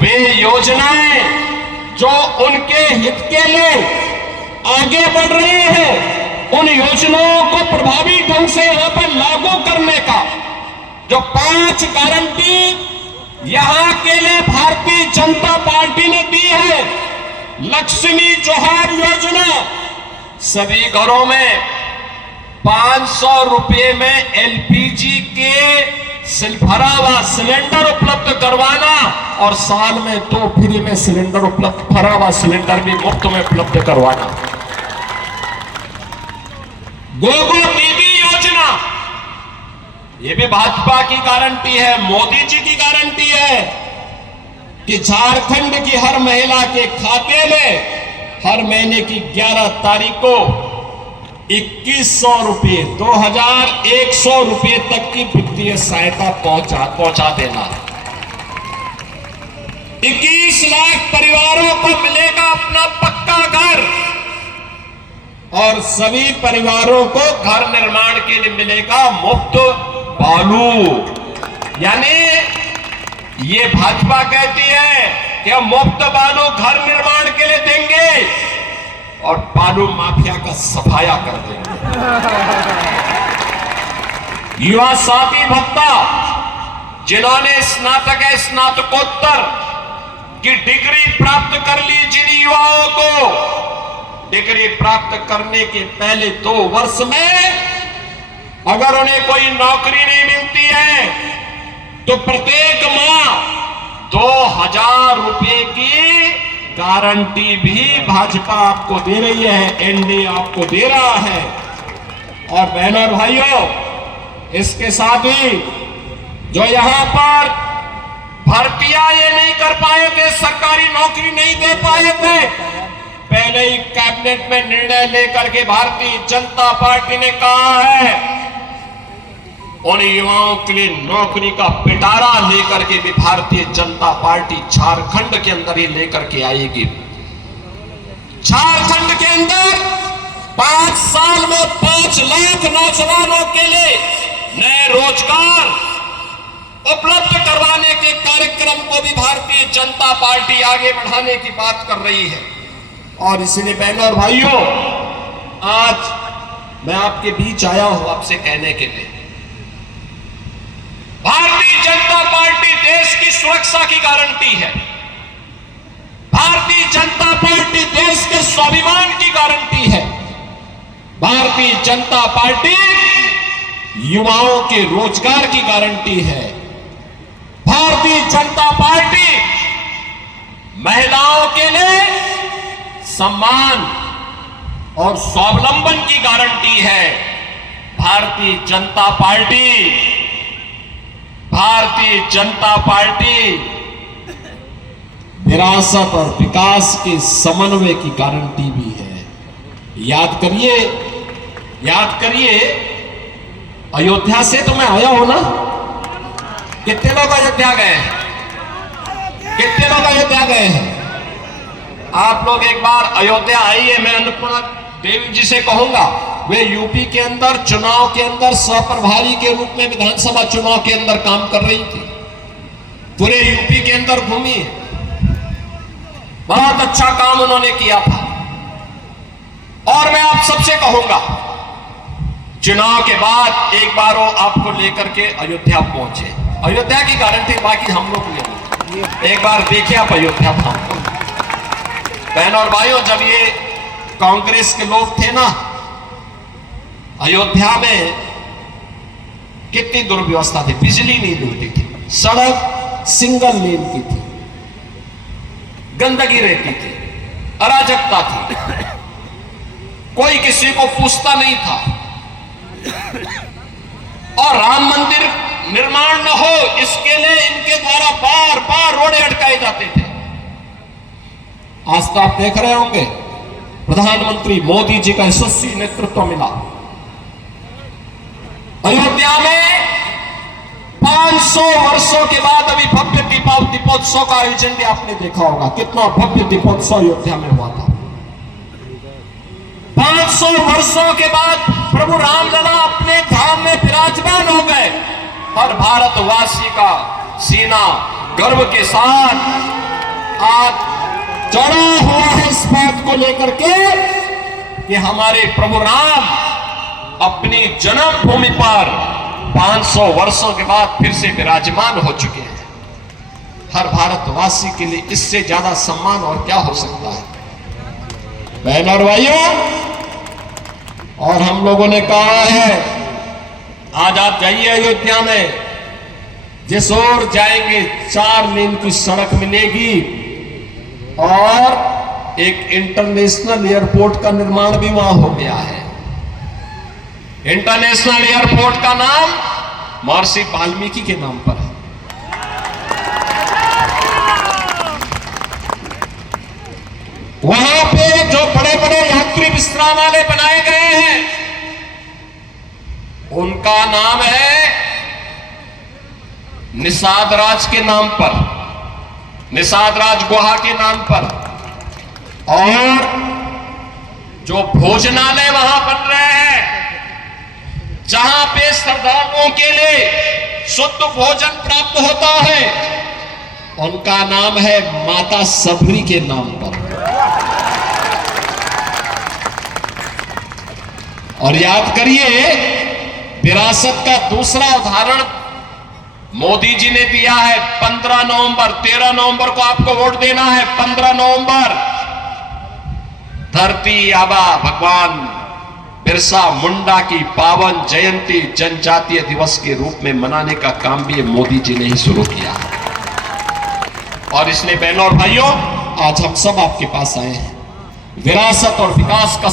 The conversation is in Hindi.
वे योजनाएं जो उनके हित के लिए आगे बढ़ रहे हैं, उन योजनाओं को प्रभावी ढंग से यहां पर लागू करने का जो 5 गारंटी यहां के लिए भारतीय जनता पार्टी ने दी है। लक्ष्मी जोहार योजना, सभी घरों में 500 रुपए में एलपीजी के भरा हुआ सिलेंडर उपलब्ध करवाना और साल में 2 फ्री में सिलेंडर उपलब्ध, भरा हुआ सिलेंडर भी मुफ्त में उपलब्ध करवाना। गोगो दीदी योजना, यह भी भाजपा की गारंटी है, मोदी जी की गारंटी है कि झारखंड की हर महिला के खाते में हर महीने की 11 तारीख को 2100 रुपये, 2100 रुपये तक की वित्तीय सहायता पहुंचा देना। 21 लाख परिवारों को मिलेगा अपना पक्का घर और सभी परिवारों को घर निर्माण के लिए मिलेगा मुफ्त बालू। यानी ये भाजपा कहती है कि हम मुफ्त बालू घर निर्माण के लिए देंगे और बालू माफिया का सफाया कर देंगे। युवा साथी भत्ता, जिन्होंने स्नातक स्नातकोत्तर की डिग्री प्राप्त कर ली, जिन युवाओं को डिग्री प्राप्त करने के पहले 2 वर्ष में अगर उन्हें कोई नौकरी नहीं मिलती है तो प्रत्येक माह 2000 रुपए की गारंटी भी भाजपा आपको दे रही है, एनडीए आपको दे रहा है। और बहनों और भाइयों, इसके साथ ही जो यहां पर भर्तियां ये नहीं कर पाए थे, सरकारी नौकरी नहीं दे पाए थे, पहले ही कैबिनेट में निर्णय लेकर के भारतीय जनता पार्टी ने कहा है उन युवाओं के लिए नौकरी का पिटारा लेकर के भी भारतीय जनता पार्टी झारखंड के अंदर ही लेकर के आएगी। झारखंड के अंदर 5 साल में 5 लाख नौजवानों के लिए नए रोजगार उपलब्ध करवाने के कार्यक्रम को भी भारतीय जनता पार्टी आगे बढ़ाने की बात कर रही है। और इसलिए बहनों और भाइयों, आज मैं आपके बीच आया हूं आपसे कहने के लिए, भारतीय जनता पार्टी देश की सुरक्षा की गारंटी है। भारतीय जनता पार्टी देश के स्वाभिमान की गारंटी है। भारतीय जनता पार्टी युवाओं के रोजगार की गारंटी है। भारतीय जनता पार्टी महिलाओं के लिए सम्मान और स्वावलंबन की गारंटी है। भारतीय जनता पार्टी विरासत और विकास के समन्वय की गारंटी भी है। याद करिए अयोध्या से तो मैं आया हूं ना। कितने लोग अयोध्या गए हैं? आप लोग एक बार अयोध्या आइए। मैं अन्नपूर्णा देवी जी से कहूंगा, वे यूपी के अंदर चुनाव के अंदर सहप्रभारी के रूप में विधानसभा चुनाव के अंदर काम कर रही थी। पूरे यूपी के अंदर घूमी, बहुत अच्छा काम उन्होंने किया था। और मैं आप सबसे कहूंगा, चुनाव के बाद एक बार वो आपको लेकर के अयोध्या पहुंचे। अयोध्या की गारंटी बाकी हम लोग ले, एक बार देखिए आप अयोध्या था। बहनों और भाइयों, जब ये कांग्रेस के लोग थे ना, अयोध्या में कितनी दुर्व्यवस्था थी। बिजली नहीं मिलती थी, सड़क सिंगल लेन की थी, गंदगी रहती थी, अराजकता थी, कोई किसी को पूछता नहीं था। और राम मंदिर निर्माण न हो इसके लिए इनके द्वारा बार बार रोड़े अटकाए जाते थे। आज तो आप देख रहे होंगे प्रधानमंत्री मोदी जी का यशस्वी नेतृत्व मिला। अयोध्या में 500 वर्षों के बाद अभी भव्य दीपोत्सव का आयोजन भी आपने देखा होगा। कितना भव्य दीपोत्सव अयोध्या में हुआ था। 500 वर्षों के बाद प्रभु रामलला अपने धाम में विराजमान हो गए। हर भारतवासी का सीना गर्व के साथ आज चढ़ा हुआ है इस बात को लेकर के कि हमारे प्रभु राम अपनी जन्मभूमि पर 500 वर्षों के बाद फिर से विराजमान हो चुके हैं। हर भारतवासी के लिए इससे ज्यादा सम्मान और क्या हो सकता है। बहनों और भाइयों, और हम लोगों ने कहा है आज आप जाइए अयोध्या में, जिस ओर जाएंगे 4 लेन की सड़क मिलेगी और एक इंटरनेशनल एयरपोर्ट का निर्माण भी वहां हो गया है। इंटरनेशनल एयरपोर्ट का नाम महर्षि वाल्मीकि के नाम पर है। वहां पे जो बड़े बड़े यात्री विश्रामालय बनाए गए हैं उनका नाम है निषाद राज के नाम पर, निषाद राज गुहा के नाम पर। और जो भोजनालय वहां बन रहे हैं, जहां पे श्रद्धालुओं के लिए शुद्ध भोजन प्राप्त होता है, उनका नाम है माता सबरी के नाम पर। और याद करिए, विरासत का दूसरा उदाहरण मोदी जी ने दिया है। 15 नवंबर 13 नवंबर को आपको वोट देना है। 15 नवंबर धरती आबा भगवान बिरसा मुंडा की पावन जयंती जनजातीय दिवस के रूप में मनाने का काम भी मोदी जी ने ही शुरू किया है। और इसलिए बहनों और भाइयों, आज हम सब आपके पास आए हैं। विरासत और विकास का